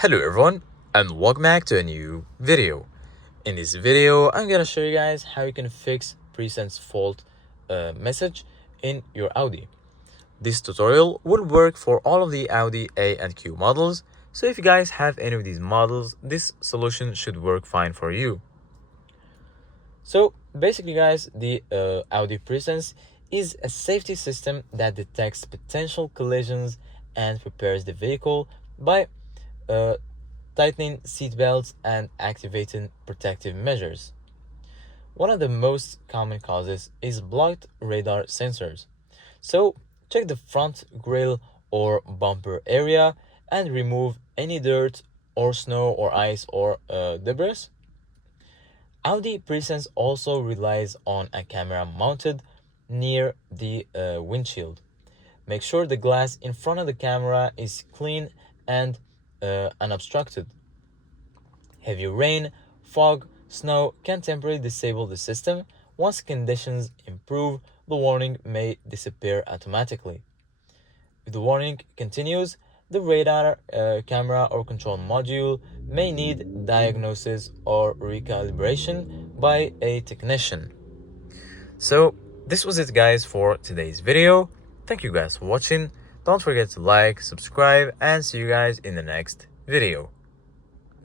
Hello everyone and welcome back to a new video. In this video I'm gonna show you guys how you can fix presence fault message in your Audi. This tutorial will work for all of the Audi A and Q models, so if you guys have any of these models, this solution should work fine for you. So basically guys, the Audi presence is a safety system that detects potential collisions and prepares the vehicle by tightening seat belts and activating protective measures. One of the most common causes is blocked radar sensors. So check the front grille or bumper area and remove any dirt or snow or ice or debris. Audi Presence also relies on a camera mounted near the windshield. Make sure the glass in front of the camera is clean and unobstructed. Heavy rain, fog, snow can temporarily disable the system. Once conditions improve, the warning may disappear automatically. If the warning continues, the radar, camera, or control module may need diagnosis or recalibration by a technician. So, this was it guys for today's video. Thank you guys for watching. Don't forget to like, subscribe, and see you guys in the next video.